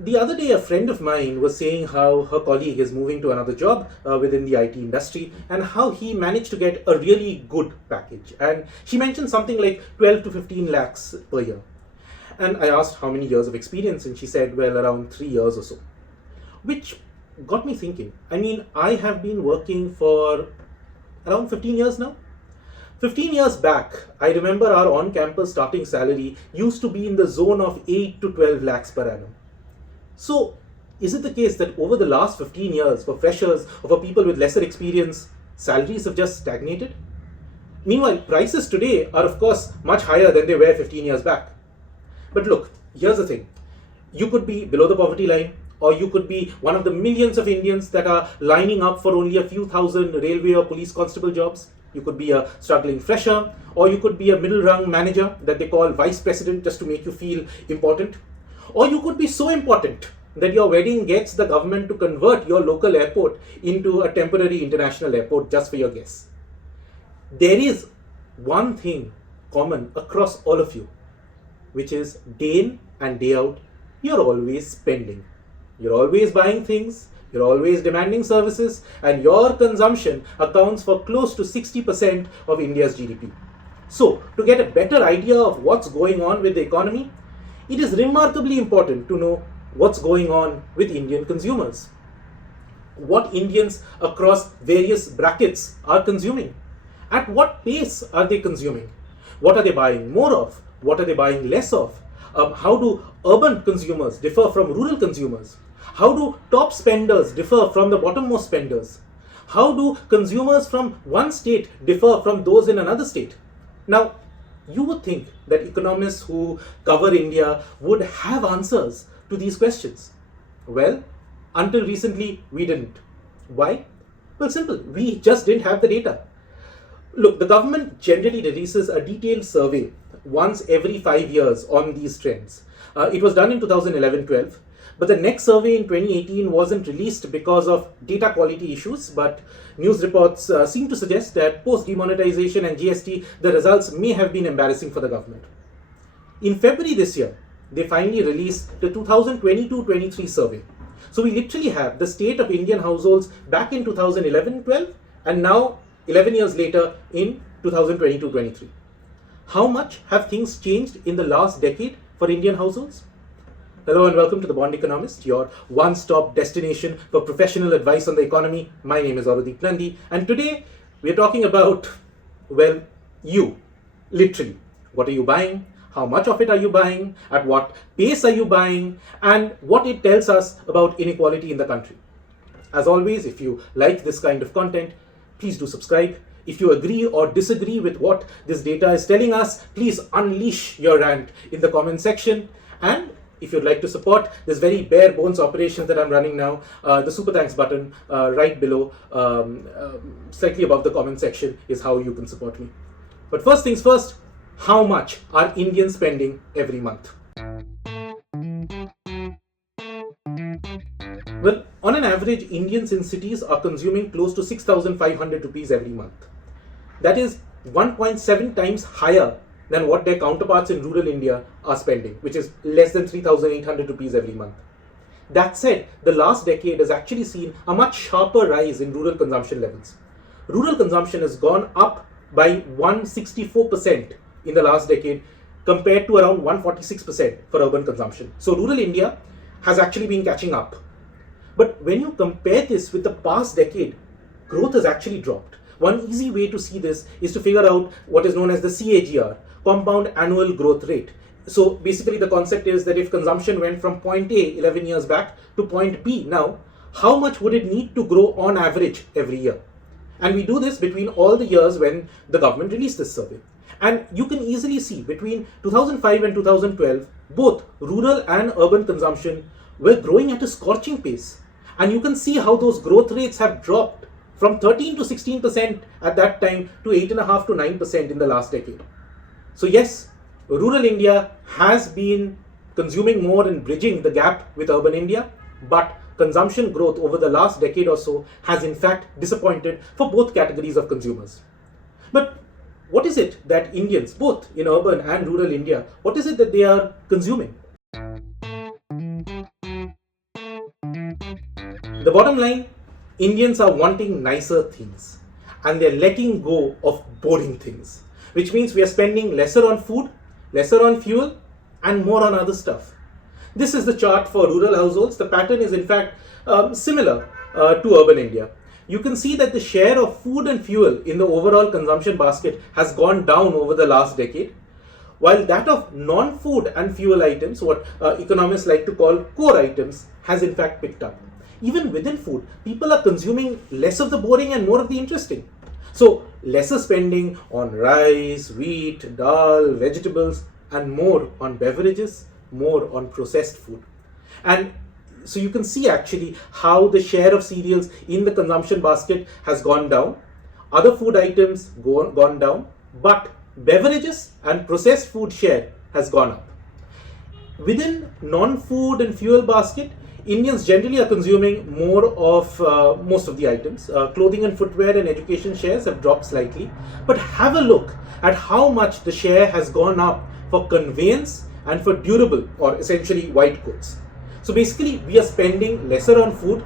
The other day, a friend of mine was saying how her colleague is moving to another job within the IT industry and how he managed to get a really good package. And she mentioned something like 12 to 15 lakhs per year. And I asked how many years of experience, and she said, well, around 3 years or so, which got me thinking. I mean, I have been working for around 15 years now. 15 years back, I remember our on campus starting salary used to be in the zone of 8 to 12 lakhs per annum. So, is it the case that over the last 15 years, for freshers or for people with lesser experience, salaries have just stagnated? Meanwhile, prices today are, of course, much higher than they were 15 years back. But look, here's the thing. You could be below the poverty line, or you could be one of the millions of Indians that are lining up for only a few thousand railway or police constable jobs. You could be a struggling fresher, or you could be a middle rung manager that they call vice president just to make you feel important. Or you could be so important that your wedding gets the government to convert your local airport into a temporary international airport just for your guests. There is one thing common across all of you, which is day in and day out, you're always spending. You're always buying things, you're always demanding services, and your consumption accounts for close to 60% of India's GDP. So, to get a better idea of what's going on with the economy, it is remarkably important to know what's going on with Indian consumers. What Indians across various brackets are consuming. At what pace are they consuming? What are they buying more of? What are they buying less of? How do urban consumers differ from rural consumers? How do top spenders differ from the bottommost spenders? How do consumers from one state differ from those in another state? Now, you would think that economists who cover India would have answers to these questions. Well, until recently, we didn't. Why? Well, simple. We just didn't have the data. Look, the government generally releases a detailed survey once every 5 years on these trends. It was done in 2011-12, but the next survey in 2018 wasn't released because of data quality issues, but news reports seem to suggest that post-demonetization and GST, the results may have been embarrassing for the government. In February this year, they finally released the 2022-23 survey. So we literally have the state of Indian households back in 2011-12 and now 11 years later in 2022-23. How much have things changed in the last decade for Indian households? Hello and welcome to The Bond Economist, your one-stop destination for professional advice on the economy. My name is Arudeep Nandi, and today we are talking about, well, you, literally. What are you buying? How much of it are you buying? At what pace are you buying? And what it tells us about inequality in the country. As always, if you like this kind of content, please do subscribe. If you agree or disagree with what this data is telling us, please unleash your rant in the comment section. And if you'd like to support this very bare bones operation that I'm running now, the super thanks button right below, slightly above the comment section, is how you can support me. But first things first, how much are Indians spending every month? Well, on an average, Indians in cities are consuming close to 6,500 rupees every month. That is 1.7 times higher than what their counterparts in rural India are spending, which is less than 3,800 rupees every month. That said, the last decade has actually seen a much sharper rise in rural consumption levels. Rural consumption has gone up by 164% in the last decade compared to around 146% for urban consumption. So rural India has actually been catching up. But when you compare this with the past decade, growth has actually dropped. One easy way to see this is to figure out what is known as the CAGR, compound annual growth rate. So basically the concept is that if consumption went from point A 11 years back to point B now, how much would it need to grow on average every year? And we do this between all the years when the government released this survey. And you can easily see between 2005 and 2012, both rural and urban consumption were growing at a scorching pace. And you can see how those growth rates have dropped from 13 to 16% at that time to 8.5 to 9% in the last decade. So yes, rural India has been consuming more and bridging the gap with urban India, but consumption growth over the last decade or so has in fact disappointed for both categories of consumers. But what is it that Indians, both in urban and rural India, what is it that they are consuming? The bottom line, Indians are wanting nicer things and they're letting go of boring things, which means we are spending lesser on food, lesser on fuel, and more on other stuff. This is the chart for rural households. The pattern is in fact similar to urban India. You can see that the share of food and fuel in the overall consumption basket has gone down over the last decade, while that of non-food and fuel items, what economists like to call core items, has in fact picked up. Even within food, people are consuming less of the boring and more of the interesting. So, lesser spending on rice, wheat, dal, vegetables, and more on beverages, more on processed food. And so you can see actually how the share of cereals in the consumption basket has gone down. Other food items gone down, but beverages and processed food share has gone up. Within non-food and fuel basket, Indians generally are consuming more of most of the items. Clothing and footwear and education shares have dropped slightly. But have a look at how much the share has gone up for conveyance and for durable or essentially white goods. So basically we are spending lesser on food,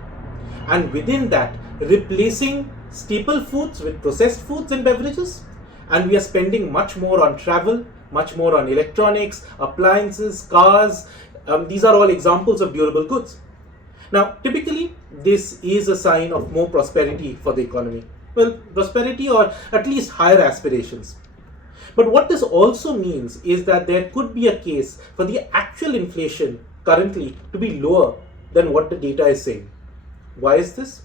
and within that replacing staple foods with processed foods and beverages, and we are spending much more on travel, much more on electronics, appliances, cars. These are all examples of durable goods. Now, typically, this is a sign of more prosperity for the economy. Well, prosperity or at least higher aspirations. But what this also means is that there could be a case for the actual inflation currently to be lower than what the data is saying. Why is this?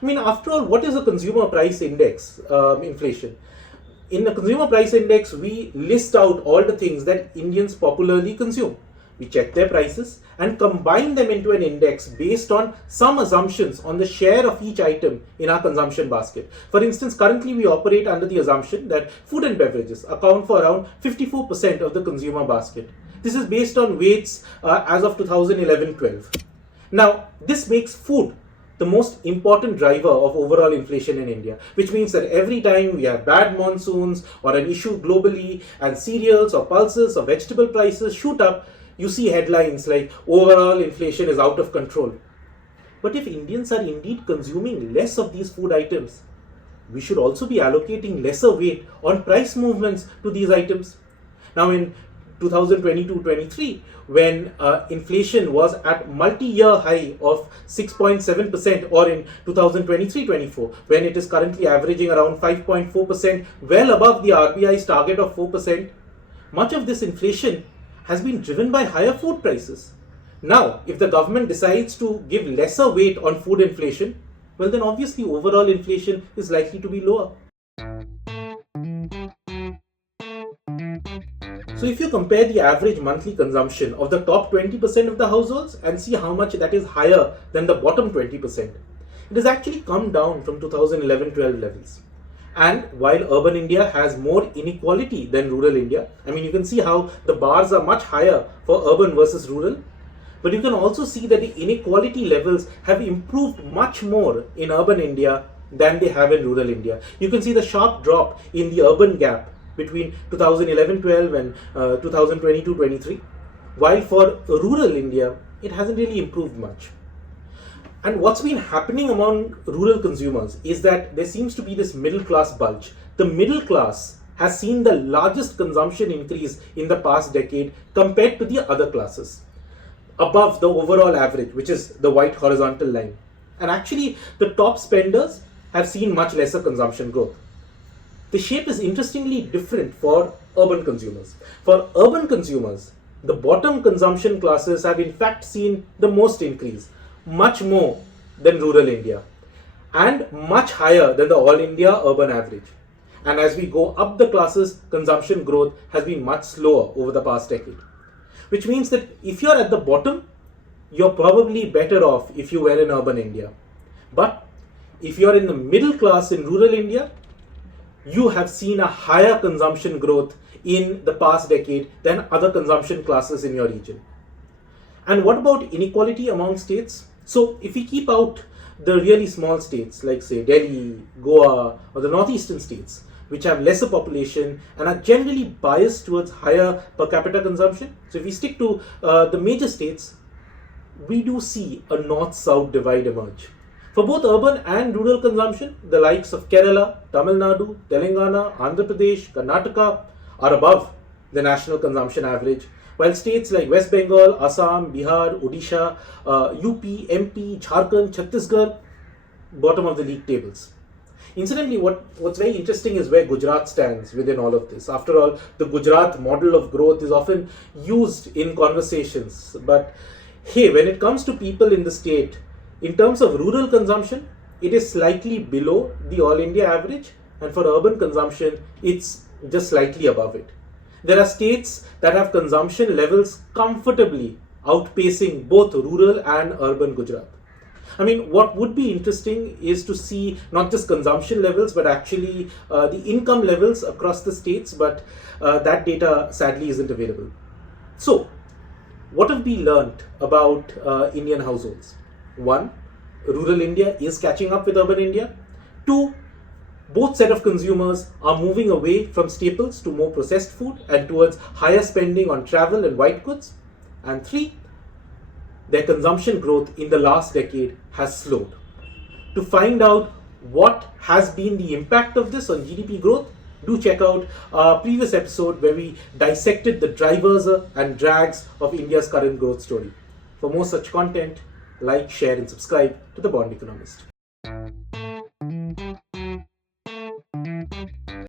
I mean, after all, what is a consumer price index, inflation? In the consumer price index, we list out all the things that Indians popularly consume. We check their prices and combine them into an index based on some assumptions on the share of each item in our consumption basket. For instance, currently we operate under the assumption that food and beverages account for around 54% of the consumer basket. This is based on weights as of 2011-12. Now, this makes food the most important driver of overall inflation in India, which means that every time we have bad monsoons or an issue globally and cereals or pulses or vegetable prices shoot up, you see headlines like overall inflation is out of control. But if Indians are indeed consuming less of these food items, we should also be allocating lesser weight on price movements to these items. Now in 2022-23, when inflation was at multi-year high of 6.7%, or in 2023-24, when it is currently averaging around 5.4%, well above the RBI's target of 4%, much of this inflation has been driven by higher food prices. Now, if the government decides to give lesser weight on food inflation, well then obviously overall inflation is likely to be lower. So if you compare the average monthly consumption of the top 20% of the households and see how much that is higher than the bottom 20%, it has actually come down from 2011-12 levels. And while urban India has more inequality than rural India, I mean, you can see how the bars are much higher for urban versus rural, but you can also see that the inequality levels have improved much more in urban India than they have in rural India. You can see the sharp drop in the urban gap between 2011-12 and 2022-23, while for rural India, it hasn't really improved much. And what's been happening among rural consumers is that there seems to be this middle class bulge. The middle class has seen the largest consumption increase in the past decade compared to the other classes, above the overall average, which is the white horizontal line. And actually, the top spenders have seen much lesser consumption growth. The shape is interestingly different for urban consumers. For urban consumers, the bottom consumption classes have in fact seen the most increase, much more than rural India, and much higher than the all India urban average. And as we go up the classes, consumption growth has been much slower over the past decade. Which means that if you're at the bottom, you're probably better off if you were in urban India. But if you're in the middle class in rural India, you have seen a higher consumption growth in the past decade than other consumption classes in your region. And what about inequality among states? So if we keep out the really small states like say Delhi, Goa, or the northeastern states, which have lesser population and are generally biased towards higher per capita consumption. So if we stick to the major states, we do see a north-south divide emerge. For both urban and rural consumption, the likes of Kerala, Tamil Nadu, Telangana, Andhra Pradesh, Karnataka are above the national consumption average, while states like West Bengal, Assam, Bihar, Odisha, UP, MP, Jharkhand, Chhattisgarh, bottom of the league tables. Incidentally, what's very interesting is where Gujarat stands within all of this. After all, the Gujarat model of growth is often used in conversations. But hey, when it comes to people in the state, in terms of rural consumption, it is slightly below the all India average, and for urban consumption, it's just slightly above it. There are states that have consumption levels comfortably outpacing both rural and urban Gujarat. I mean, what would be interesting is to see not just consumption levels, but actually the income levels across the states, but that data sadly isn't available. So, what have we learned about Indian households? One, rural India is catching up with urban India. Two, both set of consumers are moving away from staples to more processed food and towards higher spending on travel and white goods. And three, their consumption growth in the last decade has slowed. To find out what has been the impact of this on GDP growth, do check out our previous episode where we dissected the drivers and drags of India's current growth story. For more such content, like, share and subscribe to The Bond Economist.